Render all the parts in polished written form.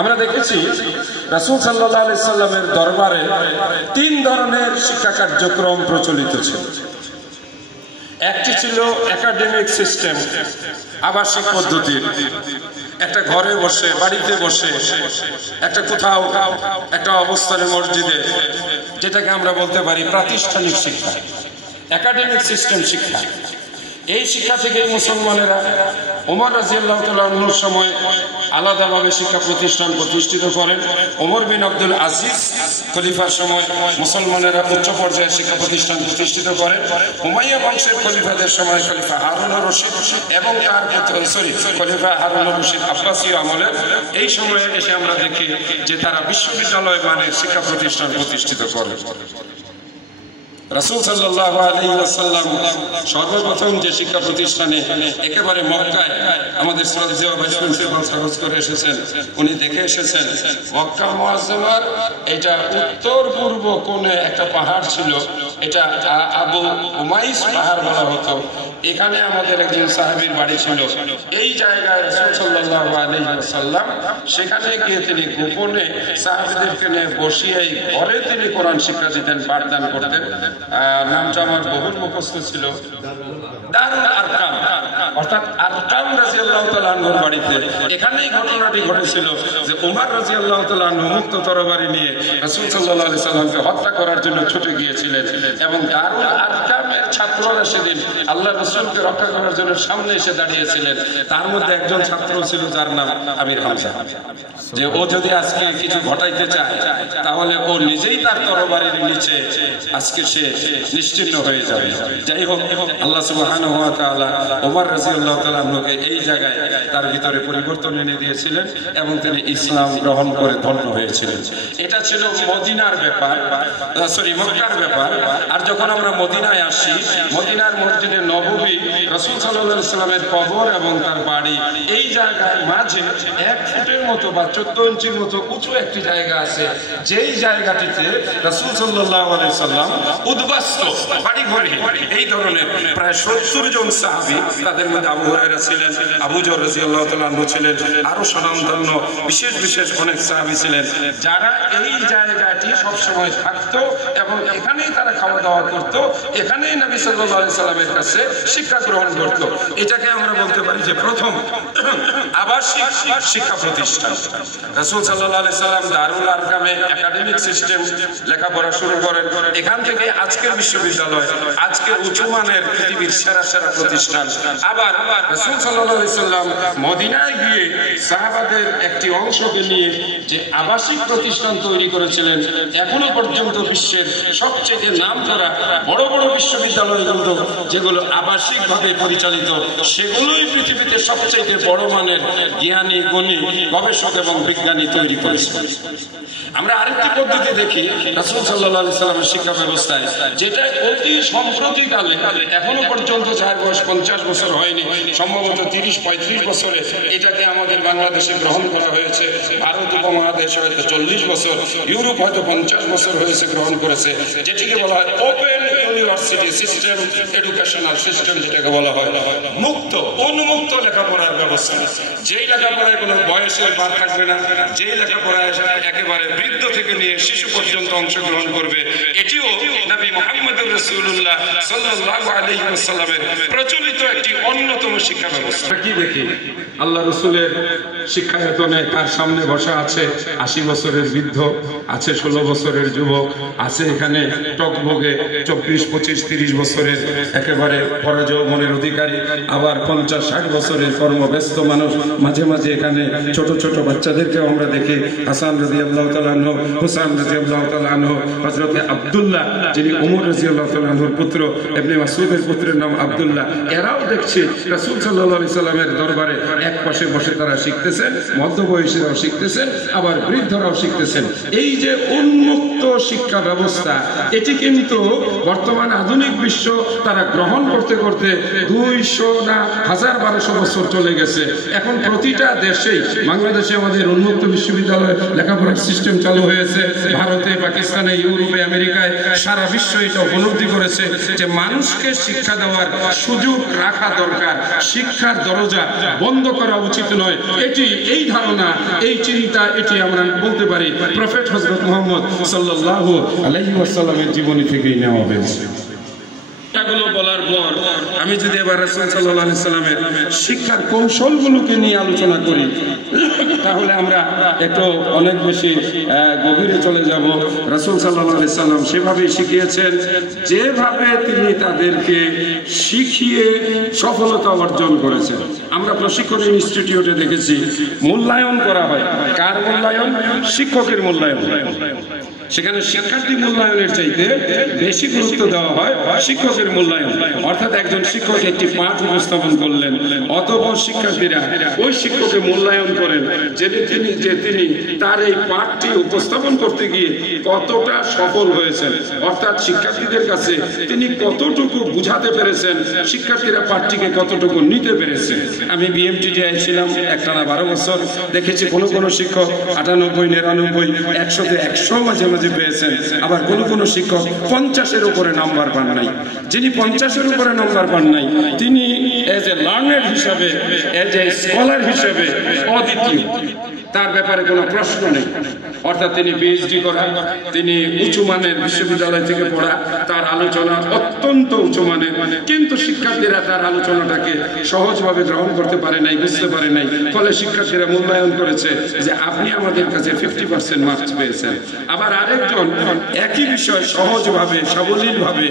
আমরা দেখেছি রাসূল সাল্লাল্লাহু আলাইহি সাল্লামের দরবারে 3 ধরনের শিক্ষা কার্যক্রম প্রচলিত ছিল। একটি ছিল একাডেমিক সিস্টেম, আবাসিক পদ্ধতির, একটা ঘরে বসে, বাড়িতে বসে, একটা কোথাও একটা অবস্থানে মসজিদে, যেটাকে আমরা বলতে পারি প্রাতিষ্ঠানিক শিক্ষা, একাডেমিক সিস্টেম শিক্ষা। এই শিক্ষা থেকে মুসলমানেরা ওমর রাদিয়াল্লাহু তাআলা আনহুর সময় আলাদাভাবে শিক্ষা প্রতিষ্ঠান প্রতিষ্ঠিত করেন। ওমর বিন আব্দুল আজিজ খলিফার সময় মুসলমানেরা উচ্চ পর্যায়ে শিক্ষা প্রতিষ্ঠান প্রতিষ্ঠিত করেন। উমাইয়া বংশের খলিফাদের সময় খলিফা হারুন আর রশিদ এবং তার খলিফা হারুন আর রশিদ আব্বাসীয় আমলে এই সময়ে এসে আমরা দেখি যে তারা বিশ্ববিদ্যালয় মানে শিক্ষা প্রতিষ্ঠান প্রতিষ্ঠিত করেন। রাসূল সাল্লাল্লাহু আলাইহি ওয়াসাল্লাম সর্বপ্রথম যে শিক্ষা প্রতিষ্ঠানে একেবারে মক্কায় আমাদের শ্রদ্ধেয় ভাইস প্রিন্সিপাল খরচ করে এসেছেন, উনি দেখে এসেছেন মক্কা মুআজ্জামার এটা উত্তর পূর্ব কোণে একটা পাহাড় ছিল, এটা আবু উমাইস পাহাড় বলা হতো। এখানে আমাদের একজন সাহাবীর বাড়ি ছিল। এই জায়গায় রাসূল সাল্লাল্লাহু আলাইহি ওয়াসাল্লাম সেখানে গিয়ে তিনি গোপনে সাহাবীদেরকে নিয়ে বসিয়ে ঘরে তিনি কোরআন শিক্ষা দিতেন, পাঠদান করতেন। নামটা আমার বহুল মুখস্থ ছিল, দারুল আরকাম, অর্থাৎ আরকাম রাদিয়াল্লাহু তাআলা আনহুর বাড়িতে। এখানেই ঘটনাটি ঘটেছিল যে ওমর রাদিয়াল্লাহু তাআলা আনহু মুক্ত তরবারি নিয়ে রাসূল সাল্লাল্লাহু আলাইহি সাল্লামকে হত্যা করার জন্য ছুটে গিয়েছিলেন এবং দারুল আরকামের ছাত্ররা সেদিন আল্লাহর রাসূলকে রক্ষা করার জন্য সামনে এসে দাঁড়িয়েছিলেন। তার মধ্যে একজন ছাত্র ছিল যার নাম আমির হামজা, যে ও যদি আজকে কিছু ঘটাইতে চায় তাহলে ও নিজেই তার তরবারির নিচে আজকে সে নিশ্চিন্ন হয়ে যাবে। যাই হোক, আল্লাহ সুবহানাহু ওয়া তাআলা ওমর রাদিয়াল্লাহু তাআলা আনহুকে এই জায়গায় তার ভিতরে পরিবর্তন এনে দিয়েছিলেন এবং তিনি ইসলাম গ্রহণ করে ধন্য হয়েছিলেন। এটা ছিল মদিনার ব্যাপার, মক্কার ব্যাপার। আর যখন আমরা মদিনায় আসি, মদিনার মসজিদে নববী, রাসূল সাল্লাল্লাহু আলাইহি সাল্লামের কবর এবং তার বাড়ি, এই জায়গায় মাঝে 1 ফুটের মতো বা 14 ইঞ্চির মতো উঁচু একটি জায়গা আছে, যেই জায়গাটিতে রাসূল সাল্লাল্লাহু আলাইহি সাল্লাম উদ্বাস্ত বাড়ি ঘরে এই ধরনের প্রায় 70 জন সাহাবী, তাদের মধ্যে আবু হুরায়রা ছিলেন, আবু যর রাদিয়াল্লাহু তাআলা আনহু ছিলেন, আরো স্বনামধন্য বিশেষ বিশেষ অনেক সাহাবী ছিলেন, যারা এই জায়গাটি সব সময় থাকতো এবং এখানেই তারা খাওয়া দাওয়া করত, এখানেই নবী সাল্লাল্লাহু আলাইহি সাল্লামের কাছে শিক্ষা গ্রহণ করত। এটাকে আমরা বলতে পারি যে প্রথম আবাসিক শিক্ষা প্রতিষ্ঠান। রাসূল সাল্লাল্লাহু আলাইহি সাল্লাম দারুল আরকামে একাডেমিক সিস্টেম লেখাপড়া শুরু করেন। এখান থেকে আজকের বিশ্ববিদ্যালয়, আজকের উঁচু মানের পৃথিবীর সেরা সেরা প্রতিষ্ঠান। আবার রাসূল সাল্লাল্লাহু আলাইহি সাল্লাম মদিনায় গিয়ে সাহাবাদের একটি অংশকে নিয়ে যে আবাসিক প্রতিষ্ঠান তৈরি করেছিলেন, এখনো পর্যন্ত বিশ্বের সবচেয়ে নামকরা বড় বড় বিশ্ববিদ্যালয়গুলো যেগুলো আবাসিকভাবে পরিচালিত, সেগুলোই পৃথিবীতে সবচেয়ে বড় মানের জ্ঞানী, গুণী, গবেষক এবং বিজ্ঞানী তৈরি করেছে। আমরা আরেকটি পদ্ধতি দেখি রাসূল সাল্লাল্লাহু আলাইহি সাল্লামের শিক্ষা ব্যবস্থায়, যেটা অতি সম্প্রতিকালে, এখনো পর্যন্ত যার বয়স 50 বছর হয়নি, সম্ভবত 30-35 বছরে এটাকে আমাদের বাংলাদেশে গ্রহণ করা হয়েছে। ভারত উপমহাদেশে হয়তো 40 বছর, ইউরোপ হয়তো 50 বছর হয়েছে গ্রহণ করেছে, যেটিকে বলা হয় open university system, educational system, যেটাকে বলা হয় মুক্ত, উন্মুক্ত লেখাপড়ার ব্যবস্থা। যেই লেখাপড়ায় কোনো বয়সের বার থাকবে না, যেই লেখাপড়ায় একেবারে বৃদ্ধ থেকে নিয়ে শিশু পর্যন্ত অংশগ্রহণ করবে, এটিও নবী মুহাম্মদুর রাসূলুল্লাহ সাল্লাল্লাহু আলাইহি ওয়াসাল্লামের প্রচলিত একটি অন্যতম শিক্ষা ব্যবস্থা। কি দেখি আল্লাহ রাসূলের শিক্ষায়তনে তার সামনে বসা আছে 80 বছরের বৃদ্ধ, আছে 16 বছরের যুবক, আছে এখানে টকবগে 24, 25, 30 বছরের একেবারে পরাযৌবনের অধিকারী, আবার 50-60 বছরের কর্মব্যস্ত মানুষ। মাঝে মাঝে এখানে ছোট ছোট বাচ্চাদেরকেও আমরা দেখি, হাসান রাদিয়াল্লাহু তাআলা আনহু, হুসাইন রাদিয়াল্লাহু তাআলা আনহু, হযরত আব্দুল্লাহ যিনি ওমর রাদিয়াল্লাহু তাআলা আনহুর পুত্র, ইবনে মাসউদের পুত্রের নাম আব্দুল্লাহ। এরাও দেখছি রাসূল সাল্লাল্লাহু আলাইহি সাল্লামের দরবারে এক পাশে বসে তারা শিখতেছেন, মধ্যবয়সীরাও শিখতেছেন, আবার বৃদ্ধরাও শিখতেছেন। এই যে উন্মুক্ত শিক্ষা ব্যবস্থা, এটি কিন্তু বর্তমান আধুনিক বিশ্ব তারা গ্রহণ করতে করতে 200 না 1000-1200 বছর চলে গেছে। এখন প্রতিটা দেশেই, বাংলাদেশে আমাদের উন্মুক্ত বিশ্ববিদ্যালয় লেখাপড়ার সিস্টেম চালু হয়েছে, ভারতে, পাকিস্তানে, ইউরোপে, আমেরিকায়, সারা বিশ্ব এটা উপলব্ধি করেছে যে মানুষকে শিক্ষা দেওয়ার সুযোগ রাখা দরকার, শিক্ষার দরজা বন্ধ করা উচিত নয়। এটি, এই ধারণা, এই চিন্তা, এটি আমরা বলতে পারি প্রফেট হযরত মুহাম্মদ সাল্লাল্লাহু আলাইহি ওয়াসাল্লামের জীবনী থেকেই নেওয়া হয়েছে। এগুলো বলার পর আমি যদি এবার রাসূল সাল্লাল্লাহু আলাইহি সাল্লামের শিক্ষার কৌশলগুলোকে নিয়ে আলোচনা করি তাহলে আমরা একটু অনেক বেশি গভীরে চলে যাব। রাসূল সাল্লাল্লাহু আলাইহি সাল্লাম সেভাবেই শিখিয়েছেন, যেভাবে তিনি তাদেরকে শিখিয়ে সফলতা অর্জন করেছেন। আমরা প্রশিক্ষণ ইনস্টিটিউটে দেখেছি মূল্যায়ন করা হয়। কার মূল্যায়ন? শিক্ষকের মূল্যায়ন। সেখানে শিক্ষার্থী মূল্যায়নের চাইতে বেশি গুরুত্ব দেওয়া হয় শিক্ষকের মূল্যায়ন। অর্থাৎ একজন শিক্ষক একটি পাঠ উপস্থাপন করলেন, অতঃপর শিক্ষার্থীরা ওই শিক্ষককে মূল্যায়ন করেন যে তিনি তার এই পাঠটি উপস্থাপন করতে গিয়ে কতটা সফল হয়েছেন, অর্থাৎ শিক্ষার্থীদের কাছে তিনি কতটুকু বুঝাতে পেরেছেন, শিক্ষার্থীরা পাঠটিকে কতটুকু নিতে পেরেছে। আমি বিএমটিডিআই ছিলাম একটানা 12 বছর, দেখেছি কোনো শিক্ষক 98, 99, 100-তে 100 মাঝে মাঝে পেয়েছেন, আবার কোনো শিক্ষক 50-এর উপরে নাম্বার পান নাই। যিনি 50-এর উপরে নাম্বার পান নাই তিনি এজ এ লার্নার হিসাবে, এজ এ স্কলার হিসাবে অদ্বিতীয়, তার ব্যাপারে কোনো প্রশ্ন নেই। অর্থাৎ তিনি পিএইচডি করা, তিনি উঁচু মানের বিশ্ববিদ্যালয় থেকে পড়া, তার আলোচনা অত্যন্ত উঁচু মানের, কিন্তু শিক্ষার্থীরা তার আলোচনাটাকে সহজভাবে গ্রহণ করতে পারে নাই, বুঝতে পারে নাই। ফলে শিক্ষার্থীরা মূল্যায়ন করেছে যে আপনি আমাদের কাছে 50% মার্কস পেয়েছেন। আবার আরেকজন একই বিষয় সহজভাবে, সাবলীলভাবে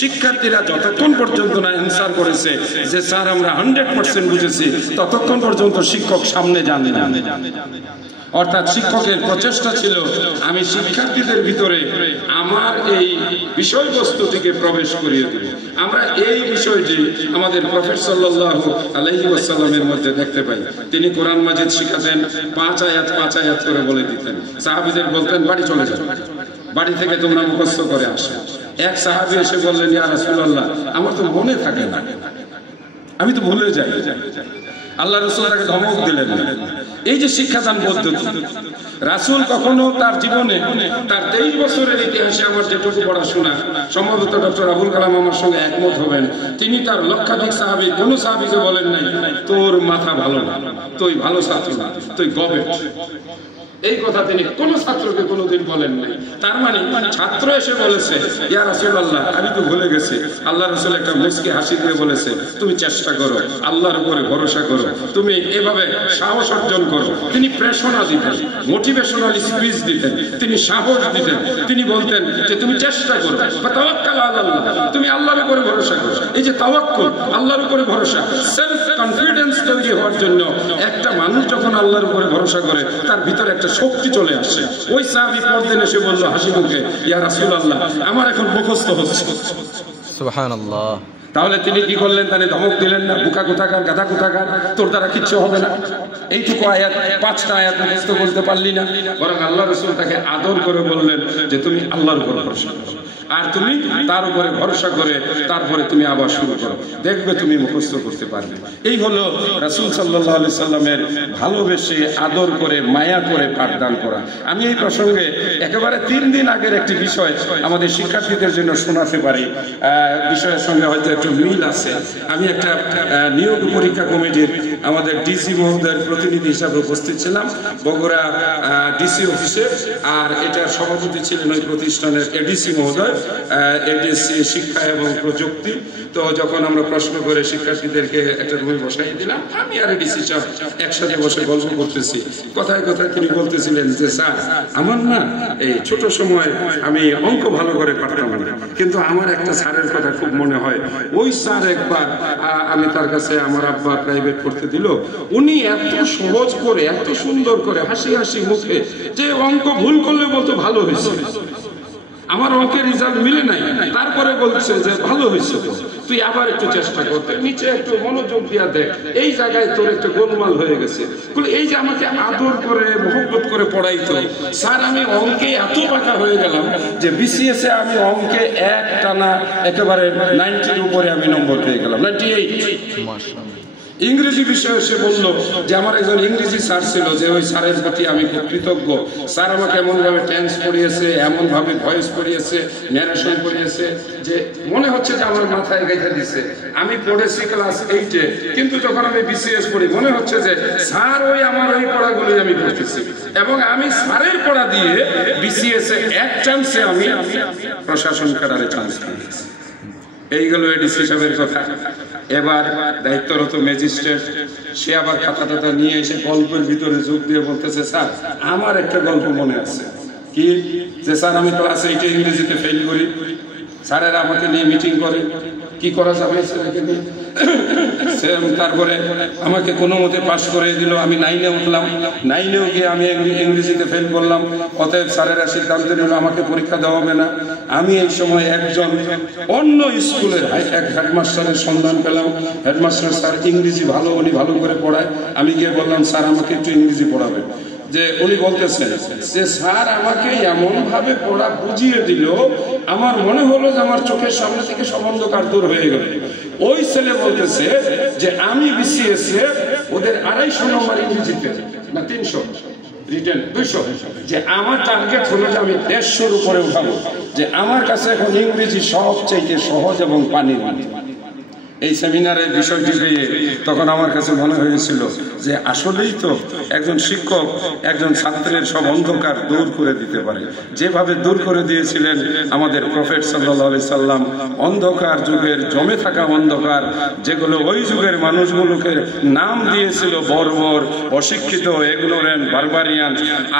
শিক্ষার্থীরা যতক্ষণ পর্যন্ত না অ্যান্সার করেছে যে স্যার আমরা 100% বুঝেছি, ততক্ষণ পর্যন্ত শিক্ষক সামনে যান না। অর্থাৎ শিক্ষকের প্রচেষ্টা ছিল আমি শিক্ষার্থীদের ভিতরে আমার এই বিষয়বস্তুটিকে প্রবেশ করিয়ে দেব। আমরা এই বিষয়টি আমাদের প্রফেট সাল্লাল্লাহু আলাইহি ওয়াসাল্লামের মধ্যে দেখতে পাই। তিনি কোরআন মাজিদ শিখাতেন, 5 আয়াত করে বলে দিতেন। সাহাবীদের বলতেন বাড়ি চলে যাও, বাড়ি থেকে তোমরা মুখস্থ করে আসো। এক সাহাবী এসে বললেন, ইয়া রাসূলুল্লাহ আমার তো মনে থাকে না, আমি তো ভুলে যাই। আল্লাহ রাসূল তাকে ধমক দিলেন। এই যে শিক্ষাদান পদ্ধতি, রাসূল কখনো তার জীবনে, তার 23 বছরের ইতিহাসে আমার যেটুকু পড়াশোনা, সম্ভবত ডক্টর আবুল কালাম আমার সঙ্গে একমত হবেন, তিনি তার লক্ষাধিক সাহাবী কোন সাহাবীকে বলেন নাই তোর মাথা ভালো না, তুই ভালো ছাত্র না, তুই গবেট। এই কথা তিনি কোন ছাত্রকে কোনোদিন বলেন নাই। তার মানে ছাত্র এসে বলেছে, ইয়া রাসূলুল্লাহ আমি তো ভুলে গেছি। আল্লাহ রাসূল একটা মুচকি হাসি দিয়ে বলেছে, তুমি চেষ্টা করো, আল্লাহর উপরে ভরসা করো, তুমি এভাবে সাহস অর্জন করো। তিনি প্রেরণা দিতেন, মোটিভেশনাল স্পিচ দিতেন, তিনি সাহস দিতেন। তিনি বলতেন যে তুমি চেষ্টা করো, তাওয়াক্কাল আলাল্লাহ, তুমি আল্লাহর উপরে ভরসা করো। এই যে তাওয়াক্কুল, আল্লাহর উপরে ভরসা, সেলফ কনফিডেন্স তৈরি হওয়ার জন্য একটা মানুষ যখন আল্লাহর উপরে ভরসা করে তার ভিতরে একটা শক্তি চলে আসে। ওই সাহাবী পরদিন এসে বলল হাসি মুখে, ইয়া রাসূলুল্লাহ আমার এখন মুখস্থ হচ্ছে। সুবহানাল্লাহ। তাহলে তিনি কি করলেন? তাহলে ধমক দিলেন না, বোকা কোথাকার, গাধা কোথাকার, তোর দ্বারা কিচ্ছু হবে না, এইটুকু আয়াত, 5টা আয়াত মুখস্থ করতে পারলি না। বরং আল্লাহ রাসূল তাকে আদর করে বললেন যে তুমি আল্লাহর উপর ভরসা করো, আর তুমি তার উপরে ভরসা করে তারপরে তুমি আবার শুরু করো, দেখবে তুমি মুখস্থ করতে পারবে। এই হলো রাসূল সাল্লাল্লাহু আলাইহি সাল্লামের ভালোবেসে, আদর করে, মায়া করে পাঠদান করা। আমি এই প্রসঙ্গে একেবারে 3 দিন আগের একটি বিষয় আমাদের শিক্ষার্থীদের জন্য শোনাতে পারি, বিষয়ের সঙ্গে হয়তো একটু মিল আছে। আমি একটা নিয়োগ পরীক্ষা কমিটির আমাদের ডিসি মহোদয়ের প্রতিনিধি হিসাবে উপস্থিত ছিলাম বগুড়া ডিসি অফিসে, আর এটার সভাপতি ছিলেন ওই প্রতিষ্ঠানের এডিসি মহোদয়, এডিসি শিক্ষা এবং প্রযুক্তি। তো যখন আমরা প্রশ্ন করে শিক্ষার্থীদেরকে একটা রুমে বসাই দিলাম, আমি আর এডিসি সাহেব একসাথে বসে গল্প করতেছি, কথায় কথায় তিনি বলতেছিলেন যে স্যার আমার না এই ছোট সময় আমি অঙ্ক ভালো করে পারতাম না, কিন্তু আমার একটা স্যারের কথা খুব মনে হয়। ওই স্যার একবার আমি তার কাছে, আমার আব্বা প্রাইভেট পড়তে দিল, উনি এত সহজ করে, এত সুন্দর করে, হাসি হাসি মুখে, যে অঙ্ক ভুল করলে বলতো ভালো হয়েছে। আমার অঙ্কের রেজাল্ট মিলে নাই, তারপরে বলছে যে ভালো হয়েছে, তুই আবার একটু চেষ্টা করতে, নিচে একটু মনোযোগ দিয়া দেখ, এই জায়গায় তোর একটা গোলমাল হয়ে গেছে। এই যে আমাকে আদর করে, মহব্বত করে পড়াইতো স্যার, আমি অঙ্কে এত পাকা হয়ে গেলাম যে বিসিএস এ আমি অঙ্কে একটানা একেবারে 90-র উপরে আমি নম্বর পেয়ে গেলাম, 98। ইংরেজি বিষয়ে সে বলল যে আমার একজন ইংরেজি স্যার ছিল, যে ওই স্যারের প্রতি আমি খুব কৃতজ্ঞ। স্যার আমাকে এমনভাবে টেন্স পড়িয়েছে, এমনভাবে ভয়েস পড়িয়েছে, ন্যারেশন পড়িয়েছে যে মনে হচ্ছে যে আমার মাথায় গেঁথে দিচ্ছে। আমি পড়েছি ক্লাস 8-এ, কিন্তু যখন আমি বিসিএস পড়ি মনে হচ্ছে যে স্যার ওই আমার ওই পড়াগুলোই আমি পড়তেছি, এবং আমি স্যারের পড়া দিয়ে বিসিএস এ এক চান্সে আমি প্রশাসন ক্যাডারে চান্স পেয়েছি। এইগুলো এডিসি সাহেবের কথা। এবার দায়িত্বরত ম্যাজিস্ট্রেট সে আবার খাতা টাতা নিয়ে এসে গল্পের ভিতরে যোগ দিয়ে বলতেছে, স্যার আমার একটা গল্প মনে আছে। কি? যে স্যার আমি ক্লাস 8-এ ইংরেজিতে ফেল করি, স্যারেরা আমাকে নিয়ে মিটিং করে কি করা যাবে ছেলেকে নিয়ে। তারপরে আমাকে কোনো মতে পাস করে দিল। আমি 9-এ উঠলাম, 9-এও গিয়ে আমি ইংরেজিতে ফেল করলাম। অতএব স্যারেরা সিদ্ধান্ত নিল আমাকে পরীক্ষা দেওয়া হবে না। আমি এই সময় একজন অন্য স্কুলের এক হেডমাস্টারের সন্ধান পেলাম। হেডমাস্টার স্যার ইংরেজি ভালো, উনি ভালো করে পড়ায়। আমি গিয়ে বললাম, স্যার আমাকে একটু ইংরেজি পড়াবে। যে উনি বলতেছেন যে স্যার আমাকে এমন ভাবে পড়া বুঝিয়ে দিল, আমার মনে হলো যে আমার চোখের সামনে থেকে সব অন্ধকার দূর হয়ে গেল। ওই ছেলে বলতেছে যে আমি বিসিএস এ ওদের 250 নম্বর ইংরেজিতে না 300 রিটেন 200, যে আমার টার্গেট হলো যে আমি 150-এর উপরে উঠাবো, যে আমার কাছে এখন ইংরেজি সবচেয়ে সহজ এবং পানির মতো। এই সেমিনারের বিষয়টি পেয়ে তখন আমার কাছে মনে হয়েছিল যে আসলেই তো একজন শিক্ষক একজন ছাত্রের সব অন্ধকার দূর করে দিতে পারে, যেভাবে দূর করে দিয়েছিলেন আমাদের প্রফেট সাল্লাল্লাহু আলাইহি সাল্লাম। অন্ধকার যুগের জমে থাকা অন্ধকার, যেগুলো ওই যুগের মানুষগুলোকে নাম দিয়েছিল বর্বর, অশিক্ষিত, ইগনোরেন্ট, বারবারিয়ান,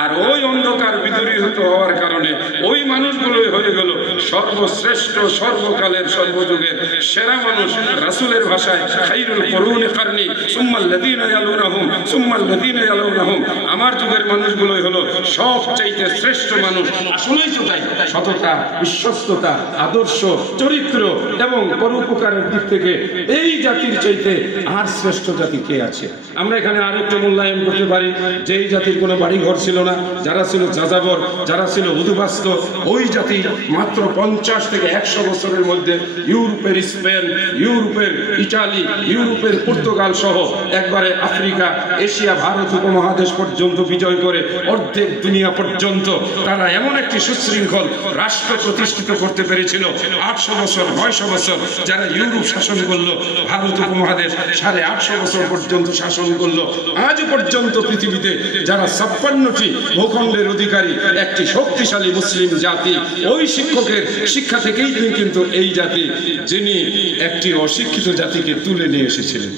আর ওই অন্ধকার বিদূরীভূত হওয়ার কারণে ওই মানুষগুলোই হয়ে গেল সর্বশ্রেষ্ঠ, সর্বকালের সর্বযুগের সেরা মানুষ। রাসূলের ভাষায় খায়রুল কুরুনি কারনি সুম্মাল্লাযীনা ইয়ালুনাহুম সুম্মাল্লাযীনা ইয়ালুনাহুম, আমার যুগের মানুষগুলোই হলো সবচাইতে শ্রেষ্ঠ মানুষ। আসলেই তো তাই। সততা, বিশ্বস্ততা, আদর্শ, চরিত্র এবং পরোপকারের দিক থেকে এই জাতির চাইতে আর শ্রেষ্ঠ জাতি কে আছে? আমরা এখানে আরেকটা মূল্যায়ন করতে পারি যে এই জাতির কোনো বাড়ি ঘর ছিল না, যারা ছিল যাযাবর, যারা ছিল উদ্বাস্ত, ওই জাতি মাত্র 50 থেকে 100 বছরের মধ্যে ইউরোপের স্পেন, ইউরোপের ইটালি, ইউরোপের পর্তুগাল সহ একবারে আফ্রিকা, এশিয়া, ভারত উপমহাদেশ পর্যন্ত বিজয় করে অর্ধেক দুনিয়া পর্যন্ত তারা এমন একটি সুশৃঙ্খল রাষ্ট্র প্রতিষ্ঠিত করতে পেরেছিল। 800 বছর, 900 বছর যারা ইউরোপ শাসন করলো, ভারত উপমহাদেশ 850 বছর পর্যন্ত শাসন করলো। আজ পর্যন্ত পৃথিবীতে যারা 56টি ভূখণ্ডের অধিকারী একটি শক্তিশালী মুসলিম জাতি, ওই শিক্ষকের শিক্ষা থেকেই কিন্তু এই জাতি, যিনি একটি অশিক্ষিত জাতিকে তুলে নিয়ে এসেছিলেন।